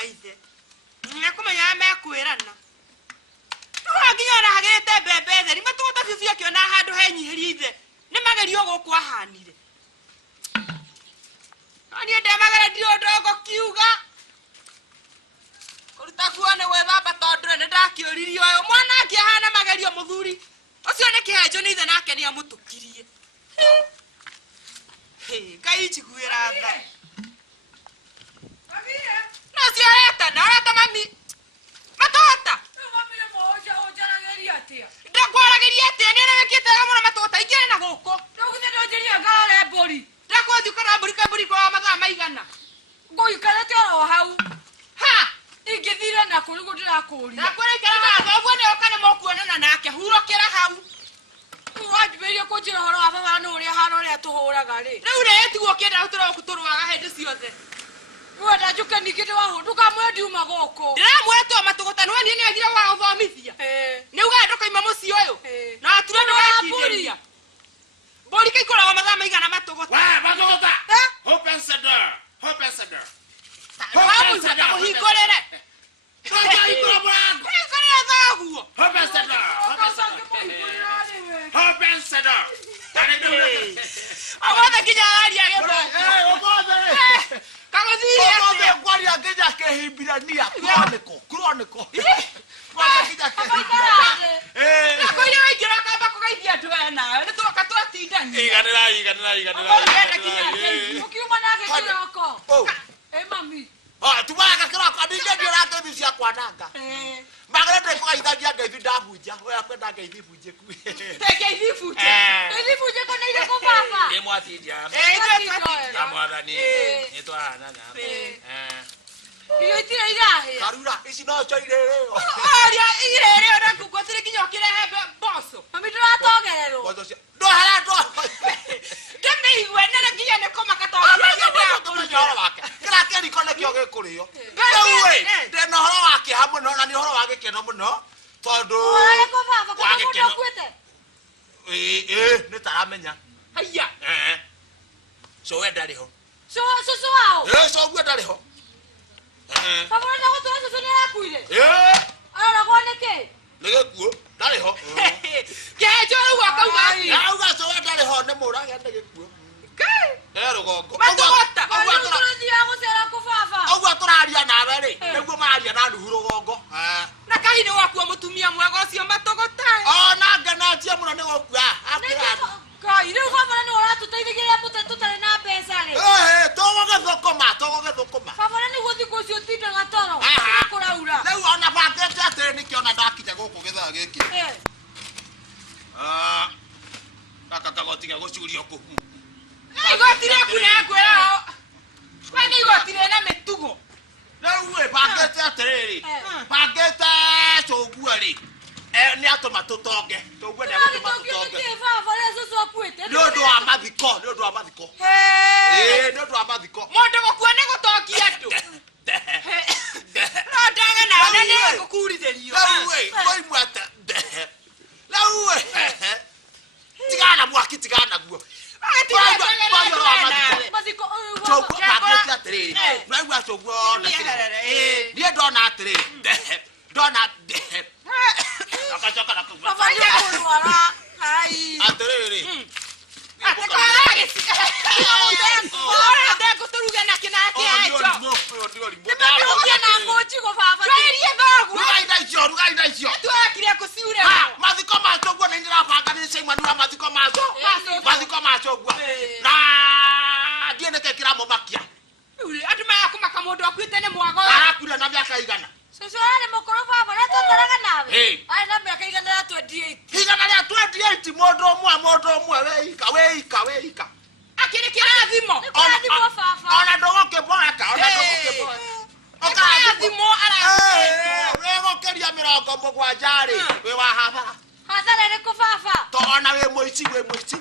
na ithe. Nĩkũmenya mekwĩrana. Tũnginya na hagĩte mbembe theri matũgũta bibiũ kĩona handũ henyihĩrie ithe. Nĩ magerio gũkũ ahanire. Ani ndemagera ndio ndogo kiuga. Kũruta kuone gwĩthamba tondũ nĩ ndakĩũririo ũyũ mwana akĩhana magerio mũthuri. Ũcio nĩ kĩhenjo nĩ ithe nake nĩ amũtũkirie. Ngai njiguĩra tha. Nacio areta mami. Matota. Ndakwarageria atĩa nĩ arekĩte mũno matota ingĩ na gũkũ. Ndũgũthĩnjĩria ngare mbũri. Ndakwathi kana mbũri kwa mathaa maigana. Ngũikarĩte oro hau. Ha! Ingĩthire na kũrigũ ndĩrakũria. Ndakwĩrĩkĩra haha ũguo nĩ oka nĩ mũkuonana nake hurũkĩra hau. Wajibĩrie kũnjĩra ũhoro wa baba nĩ ũrĩa hana ũrĩa tũhũraga rĩ. Rĩu rĩ tiguo kĩenda tũrũaga hĩndĩ ciothe. Wenda njuke ningĩ wahũnduka mwe ndiuma gũkũ. Ndĩramwĩtwo matũgũta nĩ niĩ nĩagire wa gũthomithia. Nĩ uga ndũkaima mũciĩ ũyũ. Na atura nĩ wekindĩria. Mbũri kaikũraga mathaa maigana matũgũta. Wa matũgũta. Open the door. Open the door. Wamũica mũhingũrĩre. Mũhingũrĩre mũrango. Hingũrĩre thoguo. Open the door. Open the door. Awothe kinya aria gĩthũngũ. Ũmothe. Kagũthire atĩa. Ũmothe kwaria nginya kĩhimbirania. Kũronĩko. Kwaria nginya kĩhimbirania. Nakũire waingĩra kamba kũgeithia andũ aya nawe. Nĩ tũroka twatindania. Iganĩrai. Ũkiuma nake kĩroko. Mami. Tumaga kĩroko ningĩ nĩ ũrateithia cia kwananga. Magarete kũgeithagia ngeithi ndabunja. Oya kwenda ngeithi bunjĩku. Ngeithi bunje. Ngeithi bunje kona ile kwa baba. Nĩ mwatindia. Nĩ mwathani. Nĩ twanana. Iyo itire irahe. Karura ici no cio irĩrĩo. Aria irĩrĩo na kũgũtire kinya ũkĩrehe mboco. Mami ndũratogererwo. Mboco cio. Ndũhara. Ndĩmĩigua nene kinya nĩ kũmaka tondũ ũhoro wake. Kĩrĩa kĩriko nĩkĩo gĩkũrĩo. Rĩu ndĩna ũhoro wa kĩeha mũno na nĩ ũhoro wa gĩkeno mũno tondũ Ũrĩa kwa baba kwa mũndũ ũkuĩte. Nĩ taramenya. Haiya. So we ndarĩ ho. So wao. So guo ndarĩ ho. Baba nĩ gũtũra cucu nĩ arakuire. Araragwo nĩkĩ? Nĩ gĩkuũ ndarĩ ho. Kĩhenjo rĩu akauga. Auga so we ndarĩ ho nĩ mũrage nĩ gĩkuũ. Rũgongo. Matũgũta. Ũguo tũraria nawe rĩ. Nĩguo mararia na nuhu rũgongo. Na kahinĩ wakua mũtumia mwega ũcio matũgũta. Na ngenetie mũno nĩ gũkua. Kai rĩu baba nĩ ũratũteithĩrĩria tũtarĩ na mbeca rĩ. Tũgũgĩthũkũma. Baba nĩ gũthiĩ kũcio tindaga toro. Kũraura. Rĩu ona bangĩte atĩrĩ nĩkĩona ndakinya gũkũ gĩthaa gĩkĩ. Gaka kagoti ga gũcuria kũhu. Igoti rĩaku nĩ ngwĩra. We nĩ igoti rĩna mĩtugo. Rĩu bangĩte atĩrĩrĩ. Bangĩte cũguo rĩ. Nĩ atũma tũtonge. Tũguo nĩ agũtũma tũtonge. Nĩ ũndũ wa mathiko. Nĩ ũndũ wa mathiko. Mũndũ gũkua nĩ gũtongia andũ. No ndage nawe na nĩ gũkurithĩrio. Rĩu imwete. Rĩu tigana mwaki tigana guo. Bangĩte atĩrĩrĩ. Rĩu acũguo niĩ ndona atĩrĩrĩ. Ndona Baba nĩ ũkũrwara. atĩrĩrĩ. Ndegũtũruge na kĩnake ajo. Nĩmamĩrũkia na ngũnjigo baba. Twerie thoguo. Rugai icio. Tuakire kũciure. Mathiko ma cũguo nĩ ndĩrabanga nĩ ciaimanu mathiko ma cũguo. Na ndiĩ nĩkĩ kĩramũmakia. Andũ magakũmaka mũndũ akuĩte nĩ mwago. Arakuire na mĩaka igana. Cucu arĩ mũkũrũ baba na tũtaraga nawe. Arĩ na mĩaka igana rĩa 28. Igana rĩa 28 mũndũ ũmwe wĩika. Akĩrĩ kĩrathimo. Kĩrathimo baba. Ona ndũgũkĩmboeka. Kĩrathimo arathimo. Wĩgũkĩria 70 rĩ. Wĩ wa hathara. Hathara ĩrĩkũ baba? To ona wĩ mũici.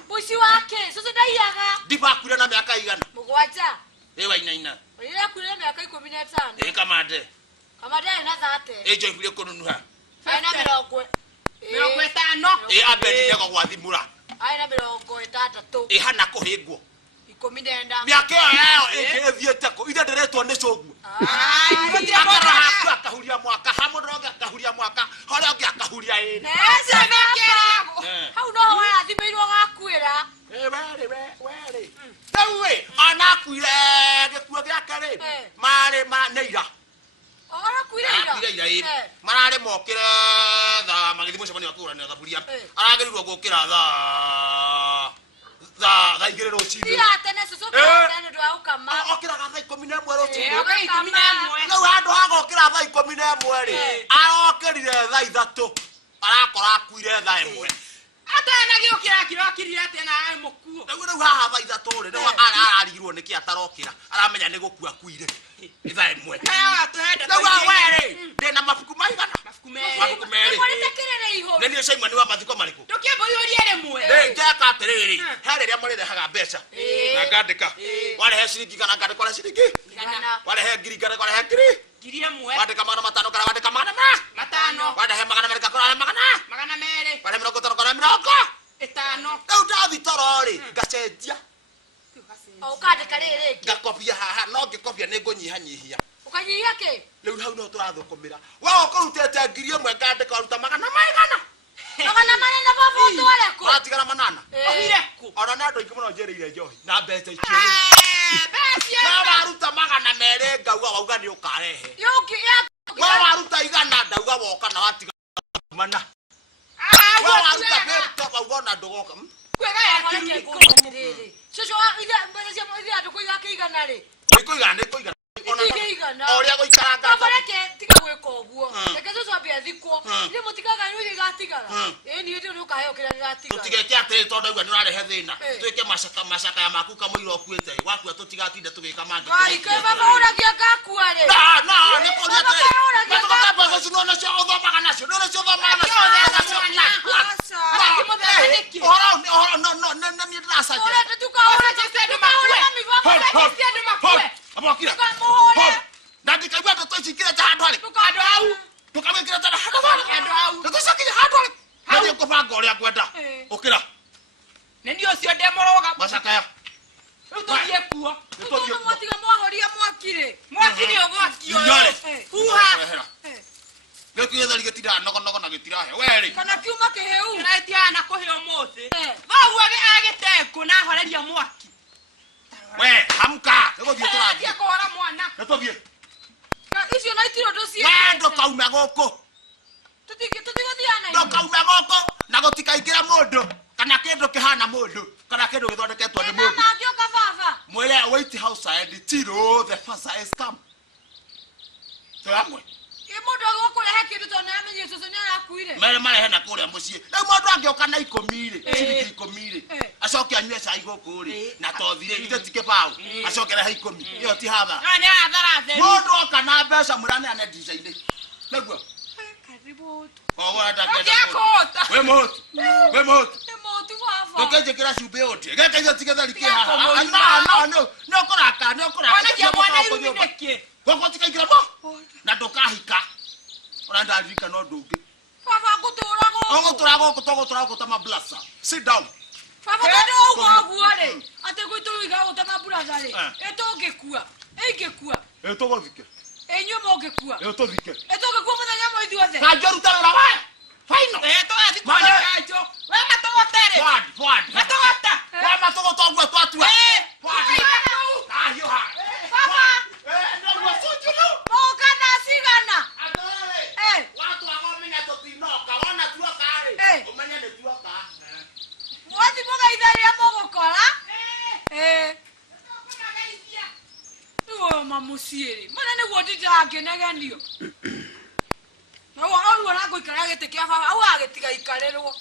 Mũici wake. Cucu ndaiyaga. Ndibakuire na mĩaka igana. 7. Wainaina. Rĩrĩa akuire mĩaka 15. Kamande. Kamande arĩ na 30. Njohire kũnunuha. Arĩ na 50. Ambendire gũgwathimũra. Arĩ na 60. Hana kũhĩngwo. 19. Mĩaka ĩyo yao ĩngĩthiĩte kũ. Ithe ndĩrĩtwo nĩ cũguo. akahuria mwaka hamudroge akahuria mwaka horia onge akahuria ina hau no wa thimirwo gakwira were tawe anakuire gikuo giake ri mari maneira ora kuira ira marare mokire tha magithimo cemani wakura ni thaburia aragerirwo gukira tha igire rucini ira tene susu tene ndo aukama okira tha 11 rucini okay 11 no handu hagokira tha 11 ri arokirire tha 3 arakora akuire tha 1 atana giukira kirokirire atena ai mukuo rĩu haha tha 3 ri no ararigirwo niki atarokira aramenya ni gukua kuire tha 1 rĩu were ndina mabuku maigana mabuku meri nĩ Simon wa mathiko marĩkũ ndũkĩamba yũrie rĩmwe njaka atĩrĩrĩ he rĩrĩa mũrĩrehaga mbeca na ngandĩka warehe ciringi kana ngandĩka ũrĩa ciringi warehe ngiri ngandĩka ũrĩa ngiri ĩmwe wandĩka 500 kana wandĩka 500 warehe 200 kana 200 200 warehe 50 kana 50 5 rĩu ndathi toro rĩ ngacenjia ukandika rĩrĩ ngakopia haha no ngĩkopia nĩ ngũnyihanyihia ukanyihia kĩ rĩu hau no tũrathukumĩra we ũkũrutĩte ngiri ĩmwe ngandĩka ũruta 100 maigana magana manene baba utware ku ũratigana 8 ohire ku ona nĩ andũ aingĩ mũno njĩrĩire njohi na mbeca icio becia waruta 200 ngauga wauga nĩ ũkarehe yoki ya waruta 100 ndauga woka na watiga mana waruta 50 wauga na ndũgoka kwega ya kiruri rĩrĩ coco mbere cia mũthia andũ kũiga kĩigana rĩ nĩkũigana ũrĩa gũikaranga kabareke tiga gwĩka ũguo reke coco ambia thikwo nĩ mũtikaga nĩ igatigara ĩni hĩndĩ nĩ ũkaheo kĩrĩa gĩgatigara tũtigeke atĩrĩ tondũ auga nĩ ũrarehe thĩna twĩke macaka ya maku kamũira ũkuĩte wakua tũtigatinde tũgĩka mangĩ ngai baba ũragia ngakua rĩ nĩ kũria atĩrĩ matũgata mbeca ciũ nĩ cio ũthomaga nacio nĩ cio ũthomaga nacio nĩ ndĩracaria amokira na ndikaigua ndeto ici ikirete handũ harĩ ndũkamĩkĩrete handũ harĩ ndeto ici ikinya handũ harĩ ngathiĩ kũbanga ũrĩa ngwenda ũkĩra nĩ niĩ ũcio ndemũrũga macakaya rĩu tũthiĩ kuo mwatiga mwahoria mwakirĩ mwaki nĩ ũgwakio huha gĩkĩ gĩthari gĩtira nogonogo na gĩtirahe werĩ kana kiuma kĩheu kĩretiana kũhe ũmũthĩ thoguo agĩtekũ na ahoreria mwaki we hamka nĩgũthiĩ tũrathiĩ kũhora mwana nĩtũthiĩ icio no itirwo ndũkaume gũkũ tũtigũthiana ndũkaume gũkũ na gũtikaingĩra mũndũ kana kĩndũ kĩhana mũndũ kana kĩndũ gĩthondeketwo nĩ mũndũ mangĩũka baba mwĩre wait outside till the father is come tũramwe mũndũ agũkũrehe kĩndũ tondũ nĩamenyire cũcũ nĩarakuire mere marehe na kũrĩa mũciĩ rĩu mũndũ angĩoka na 10 rĩ ciringi 10 rĩ acoke anyue cai gũkũ rĩ na tothire ithe ti kĩbaũ acoke rehe 10 ĩyo ti hatha nĩ hathara theri mũndũ oka na mbeca mũraneane ndica-inĩ nĩguo koguo ndakĩenda we mũtu nĩ mũtu baba ndũkĩnjĩkĩra cumbĩ ũndie gĩka ithe ti gĩtheri kĩ haha nĩ ũkũraka wanagia mwana iu nĩkĩ gũkũ tikaingĩra mo na ndũkahika ona ndaririka no ndũ ũngĩ baba ngũtũra gũkũ ũgũtũra gũkũ ta mablasa sit down baba tondũ ũguo ũguo rĩ atĩ gwĩtũrũiga gũta maburaza rĩ ĩtũngĩkua ĩngĩkua tũgũthike inyuĩ mũngĩkua tũthike ĩtũngĩkua mũthenya mwa ithuothe kanjũ ruta wĩra wayo faino tũgathi kuona kanjũ we matũgũtarĩ matũgũta we matũgũta ũguo twatua mũka na cigana mwathi mũgeitha rĩrĩa mũgũkora nĩguo mũciĩ rĩ mana nĩguo nditangĩnegenio noguo na ngũikara gĩtĩ kĩa baba au agĩtiga ikarĩrwo